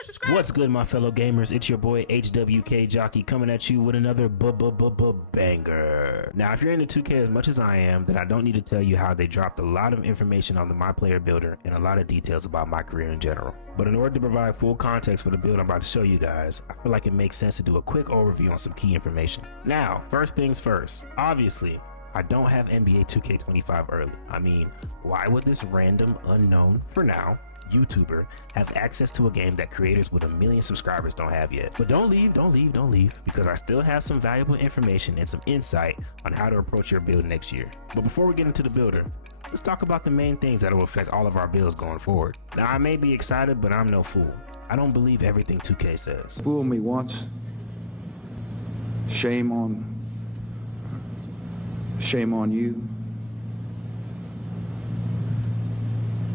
share, subscribe. What's good, my fellow gamers? It's your boy HWK Jockey coming at you with another banger. Now, if you're into 2K as much as I am, then I don't need to tell you how they dropped a lot of information on the My Player Builder and a lot of details about my career in general. But in order to provide full context for the build I'm about to show you guys, I feel like it makes sense to do a quick overview on some key information. Now, first things first, obviously, I don't have NBA 2K25 early. I mean, why would this random, unknown, for now, YouTuber have access to a game that creators with 1 million subscribers don't have yet? But don't leave, because I still have some valuable information and some insight on how to approach your build next year. But before we get into the builder, let's talk about the main things that will affect all of our builds going forward. Now, I may be excited, but I'm no fool. I don't believe everything 2K says. Fool me once, shame on you.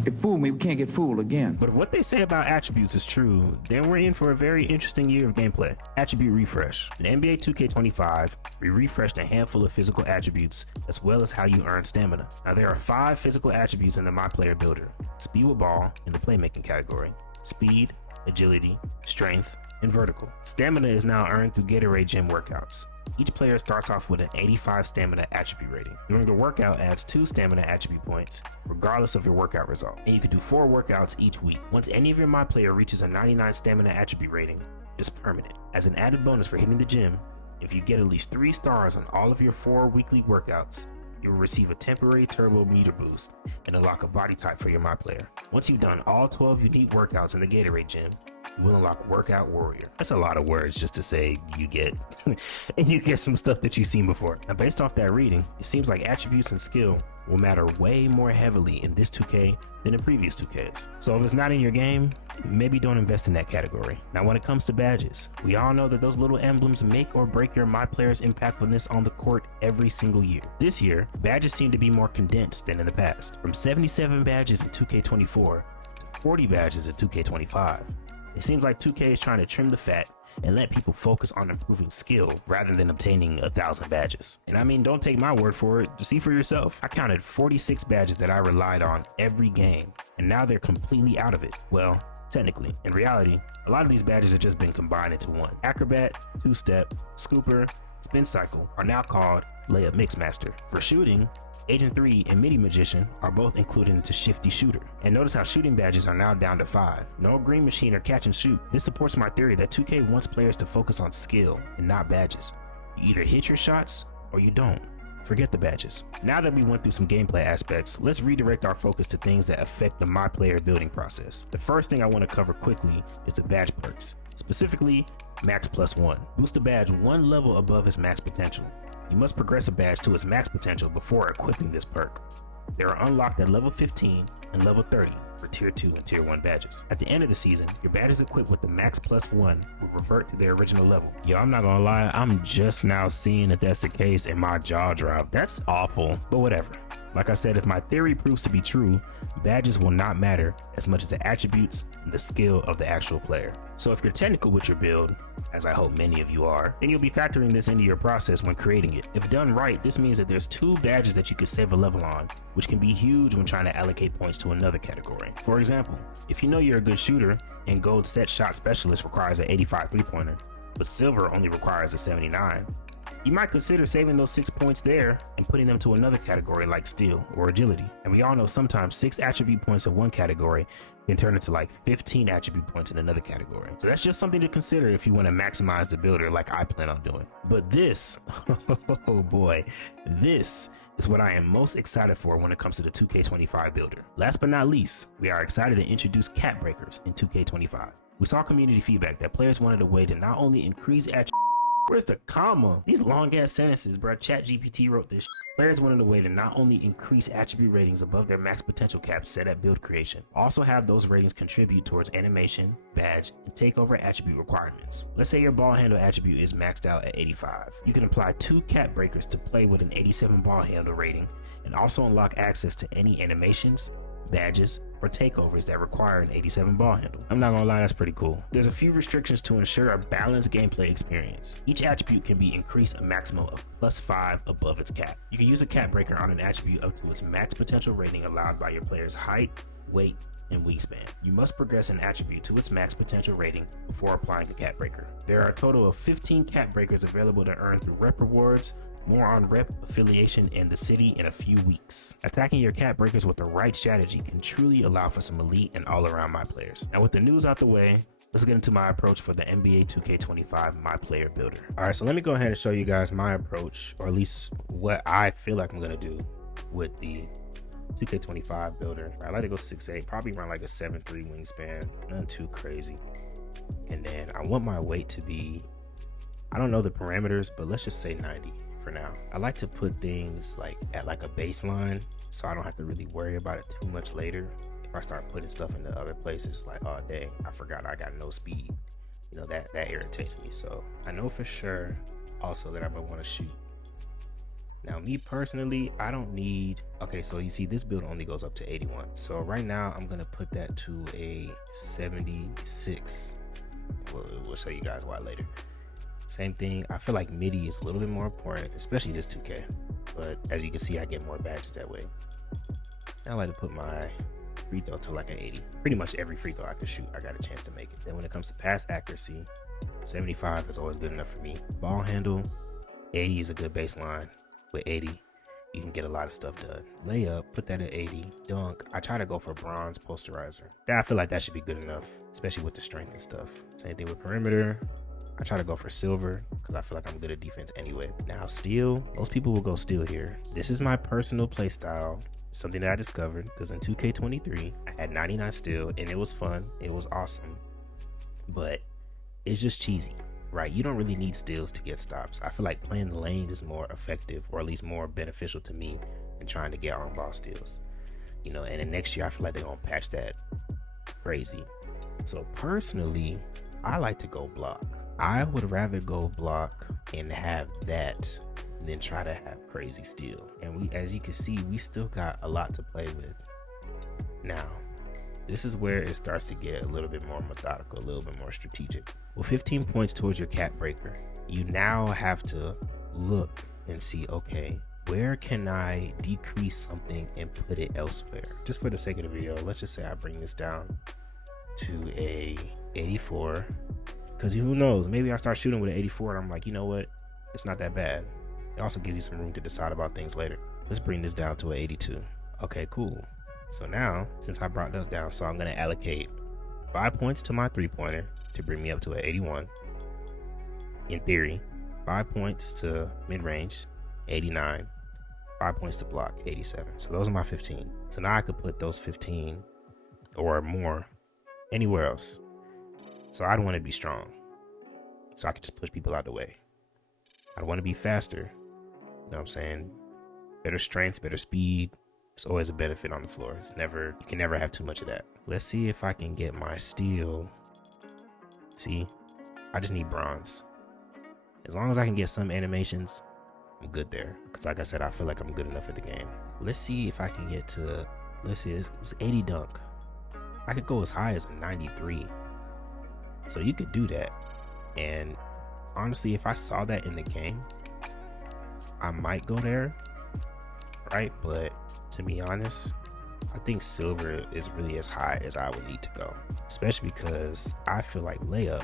If fool me, we can't get fooled again. But if what they say about attributes is true, then we're in for a very interesting year of gameplay. Attribute refresh. In NBA 2K25, we refreshed a handful of physical attributes as well as how you earn stamina. Now, there are 5 physical attributes in the My Player Builder. Speed with ball in the playmaking category. Speed, agility, strength, and vertical. Stamina is now earned through Gatorade gym workouts. Each player starts off with an 85 stamina attribute rating. During the workout, adds 2 stamina attribute points, regardless of your workout result. And you can do 4 workouts each week. Once any of your My Player reaches a 99 stamina attribute rating, it's permanent. As an added bonus for hitting the gym, if you get at least 3 stars on all of your 4 weekly workouts, you will receive a temporary turbo meter boost and unlock a body type for your My Player. Once you've done all 12 unique workouts in the Gatorade gym, you will unlock Workout Warrior. That's a lot of words just to say you get, and you get some stuff that you've seen before. Now, based off that reading, it seems like attributes and skill will matter way more heavily in this 2K than in previous 2Ks. So if it's not in your game, maybe don't invest in that category. Now, when it comes to badges, we all know that those little emblems make or break your My Player's impactfulness on the court every single year. This year, badges seem to be more condensed than in the past. From 77 badges in 2K24 to 40 badges in 2K25. It seems like 2K is trying to trim the fat and let people focus on improving skill rather than obtaining 1,000 badges. And I mean, don't take my word for it, see for yourself. I counted 46 badges that I relied on every game, and now they're completely out of it. Well, technically. In reality, a lot of these badges have just been combined into one. Acrobat, 2-step, scooper, spin cycle are now called layup mixmaster. For shooting, Agent 3 and Midi Magician are both included into Shifty Shooter. And notice how shooting badges are now down to 5. No green machine or catch and shoot. This supports my theory that 2K wants players to focus on skill and not badges. You either hit your shots or you don't. Forget the badges. Now that we went through some gameplay aspects, let's redirect our focus to things that affect the My Player building process. The first thing I want to cover quickly is the badge perks, specifically Max Plus 1. Boost a badge 1 level above its max potential. You must progress a badge to its max potential before equipping this perk. They are unlocked at level 15 and level 30 for tier 2 and tier 1 badges. At the end of the season, your badges equipped with the Max Plus 1 will revert to their original level. Yo, I'm not gonna lie, I'm just now seeing that that's the case and my jaw dropped. That's awful, but whatever. Like I said, if my theory proves to be true, badges will not matter as much as the attributes and the skill of the actual player. So if you're technical with your build, as I hope many of you are, then you'll be factoring this into your process when creating it. If done right, this means that there's 2 badges that you could save a level on, which can be huge when trying to allocate points to another category. For example, if you know you're a good shooter and gold set shot specialist requires an 85 3-pointer, but silver only requires a 79, you might consider saving those 6 points there and putting them to another category like skill or agility. And we all know sometimes 6 attribute points in one category can turn into like 15 attribute points in another category. So that's just something to consider if you want to maximize the builder like I plan on doing. But this, oh boy, this is what I am most excited for when it comes to the 2K25 builder. Last but not least, we are excited to introduce cap breakers in 2K25. We saw community feedback that players wanted a way to not only increase where's the comma? These long ass sentences, bro. ChatGPT wrote this. Players wanted a way to not only increase attribute ratings above their max potential caps set at build creation, also have those ratings contribute towards animation, badge, and takeover attribute requirements. Let's say your ball handle attribute is maxed out at 85. You can apply 2 cap breakers to play with an 87 ball handle rating and also unlock access to any animations, badges, or takeovers that require an 87 ball handle. I'm not gonna lie, that's pretty cool. There's a few restrictions to ensure a balanced gameplay experience. Each attribute can be increased a maximum of +5 above its cap. You can use a cap breaker on an attribute up to its max potential rating allowed by your player's height, weight, and wingspan. You must progress an attribute to its max potential rating before applying a cap breaker. There are a total of 15 cap breakers available to earn through rep rewards. More on rep, affiliation, and the city in a few weeks. Attacking your cap breakers with the right strategy can truly allow for some elite and all-around my players. Now with the news out the way, let's get into my approach for the NBA 2K25 My Player Builder. All right, so let me go ahead and show you guys my approach, or at least what I feel like I'm gonna do with the 2K25 builder. I like to go 6'8", probably around like a 7'3" wingspan, nothing too crazy. And then I want my weight to be, I don't know the parameters, but let's just say 90 for now. I like to put things like at like a baseline, so I don't have to really worry about it too much later. If I start putting stuff into other places, like, oh dang, I forgot I got no speed. You know, that irritates me. So I know for sure also that I'm gonna want to shoot. Now, me personally, I don't need, okay, so you see this build only goes up to 81. So right now I'm gonna put that to a 76. We'll show you guys why later. Same thing, I feel like MIDI is a little bit more important, especially this 2K. But as you can see, I get more badges that way. Now I like to put my free throw to like an 80. Pretty much every free throw I can shoot, I got a chance to make it. Then when it comes to pass accuracy, 75 is always good enough for me. Ball handle, 80 is a good baseline. With 80, you can get a lot of stuff done. Layup, put that at 80. Dunk, I try to go for bronze posterizer. I feel like that should be good enough, especially with the strength and stuff. Same thing with perimeter. I try to go for silver because I feel like I'm good at defense anyway. Now steal, most people will go steal here. This is my personal play style. Something that I discovered because in 2K23, I had 99 steal and it was fun. It was awesome, but it's just cheesy, right? You don't really need steals to get stops. I feel like playing the lanes is more effective, or at least more beneficial to me than trying to get on ball steals. You know, and then next year I feel like they're gonna patch that crazy. So personally, I like to go block. I would rather go block and have that than try to have crazy steal. And we, as you can see, we still got a lot to play with. Now, this is where it starts to get a little bit more methodical, a little bit more strategic. With 15 points towards your cap breaker, you now have to look and see, okay, where can I decrease something and put it elsewhere? Just for the sake of the video, let's just say I bring this down to a 84. Because who knows, maybe I start shooting with an 84 and I'm like, you know what, it's not that bad. It also gives you some room to decide about things later. Let's bring this down to an 82. Okay, cool. So now, since I brought those down, so I'm gonna allocate 5 points to my 3-pointer to bring me up to an 81. In theory, 5 points to mid-range, 89. 5 points to block, 87. So those are my 15. So now I could put those 15 or more anywhere else. So I don't want to be strong, so I can just push people out the way. I want to be faster, you know what I'm saying? Better strength, better speed. It's always a benefit on the floor. It's never, you can never have too much of that. Let's see if I can get my steal. See, I just need bronze. As long as I can get some animations, I'm good there. Because like I said, I feel like I'm good enough at the game. Let's see if I can get to, let's see, it's 80 dunk. I could go as high as a 93. So you could do that. And honestly, if I saw that in the game, I might go there, right? But to be honest, I think silver is really as high as I would need to go, especially because I feel like layup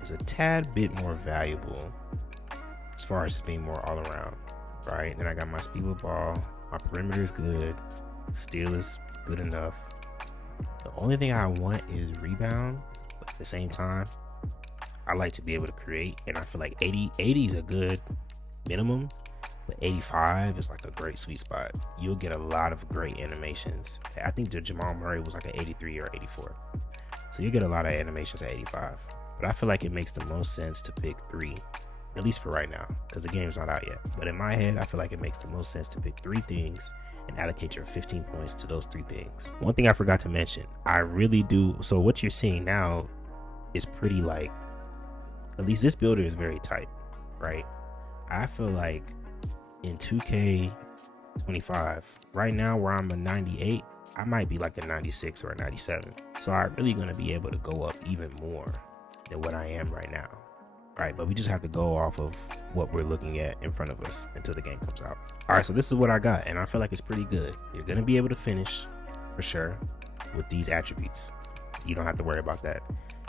is a tad bit more valuable as far as being more all around, right? Then I got my speed with ball, my perimeter is good, steal is good enough. The only thing I want is rebound. At the same time, I like to be able to create, and I feel like 80 is a good minimum, but 85 is like a great sweet spot. You'll get a lot of great animations. I think the Jamal Murray was like an 83 or 84, so you get a lot of animations at 85. But I feel like it makes the most sense to pick 3, at least for right now, because the game's not out yet. But in my head, I feel like it makes the most sense to pick 3 things and allocate your 15 points to those 3 things. One thing I forgot to mention, I really do, so what you're seeing now is pretty, like, at least this builder is very tight, right? I feel like in 2K25 right now, where I'm a 98, I might be like a 96 or a 97. So I'm really going to be able to go up even more than what I am right now, right? But we just have to go off of what we're looking at in front of us until the game comes out. All right, so this is what I got, and I feel like it's pretty good. You're going to be able to finish for sure. with these attributes. You don't have to worry about that.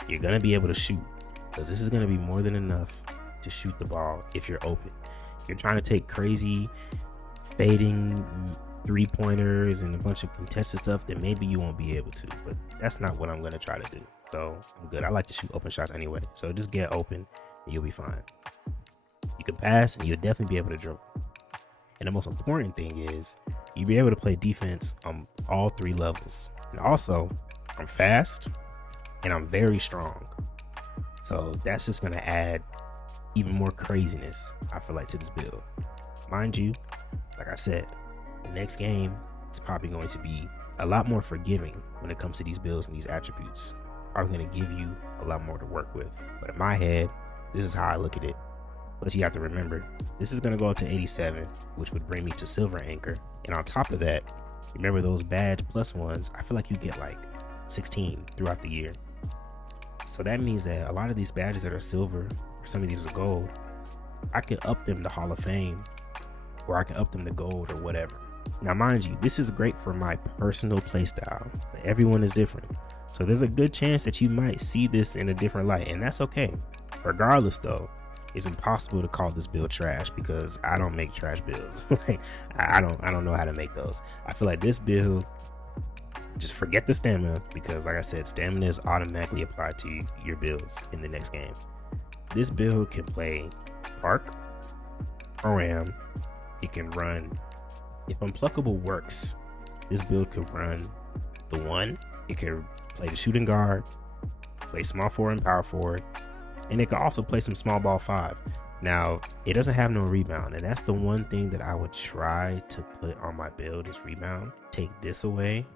You're gonna be able to shoot, because this is gonna be more than enough to shoot the ball if you're open. If you're trying to take crazy fading 3-pointers and a bunch of contested stuff, then maybe you won't be able to, but that's not what I'm gonna try to do. So I'm good. I like to shoot open shots anyway, so just get open and you'll be fine. You can pass and you'll definitely be able to dribble. And the most important thing is you'll be able to play defense on all 3 levels. And also, I'm fast and I'm very strong, so that's just gonna add even more craziness, I feel like, to this build. Mind you, like I said, the next game is probably going to be a lot more forgiving when it comes to these builds and these attributes. Probably going to give you a lot more to work with. But in my head, this is how I look at it. But you have to remember, this is going to go up to 87, which would bring me to silver anchor. And on top of that, remember those badge plus ones, I feel like you get like 16 throughout the year. So that means that a lot of these badges that are silver, or some of these are gold, I can up them to Hall of Fame, or I can up them to gold, or whatever. Now mind you, this is great for my personal playstyle. Everyone is different, so there's a good chance that you might see this in a different light, and that's okay. Regardless though, it's impossible to call this build trash, because I don't make trash builds. Like, I don't know how to make those. I feel like this build, just forget the stamina, because like I said, stamina is automatically applied to your builds in the next game. This build can play Park, Pro-Am. It can run, if Unpluckable works, this build could run the 1. It can play the shooting guard, play small forward and power forward, and it can also play some small ball 5. Now, it doesn't have no rebound, and that's the one thing that I would try to put on my build is rebound. Take this away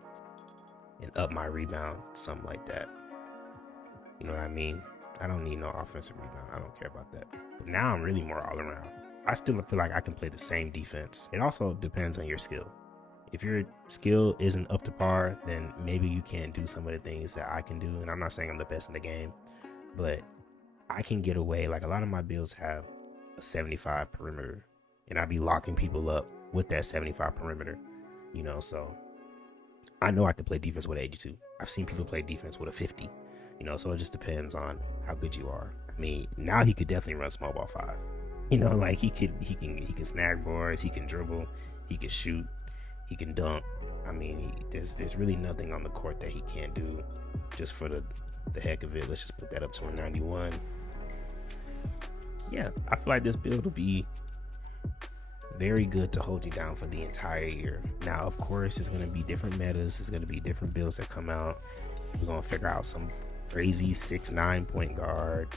and up my rebound, something like that. You know what I mean? I don't need no offensive rebound. I don't care about that. But now I'm really more all around. I still feel like I can play the same defense. It also depends on your skill. If your skill isn't up to par, then maybe you can't do some of the things that I can do. And I'm not saying I'm the best in the game, but I can get away. Like, a lot of my builds have a 75 perimeter, and I be locking people up with that 75 perimeter, you know, so I know I can play defense with 82. I've seen people play defense with a 50, you know, so it just depends on how good you are. I mean, now he could definitely run small ball 5. You know, like he can snag boards, he can dribble, he can shoot, he can dunk. I mean, there's really nothing on the court that he can't do. Just for the heck of it, let's just put that up to a 91. Yeah, I feel like this build will be very good to hold you down for the entire year. Now, of course, it's going to be different metas. It's going to be different builds that come out. We're going to figure out some crazy 6'9" point guard.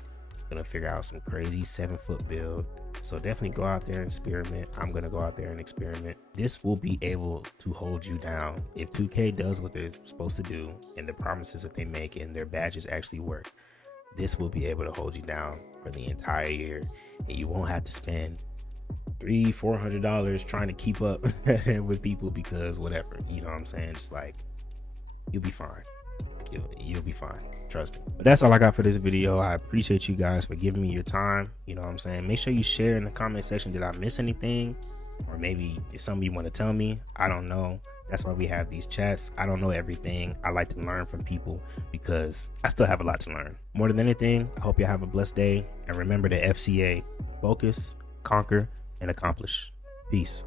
Gonna figure out some crazy 7-foot build. So definitely go out there and experiment. I'm gonna go out there and experiment. This will be able to hold you down if 2K does what they're supposed to do and the promises that they make and their badges actually work. This will be able to hold you down for the entire year, and you won't have to spend $300-400 trying to keep up with people, because whatever, you know what I'm saying? Just like, you'll be fine. You'll be fine, trust me. But that's all I got for this video. I appreciate you guys for giving me your time. You know what I'm saying? Make sure you share in the comment section. Did I miss anything? Or maybe it's something you want to tell me. I don't know. That's why we have these chats. I don't know everything. I like to learn from people because I still have a lot to learn. More than anything, I hope you have a blessed day. And remember the FCA: focus, conquer, and accomplish. Peace.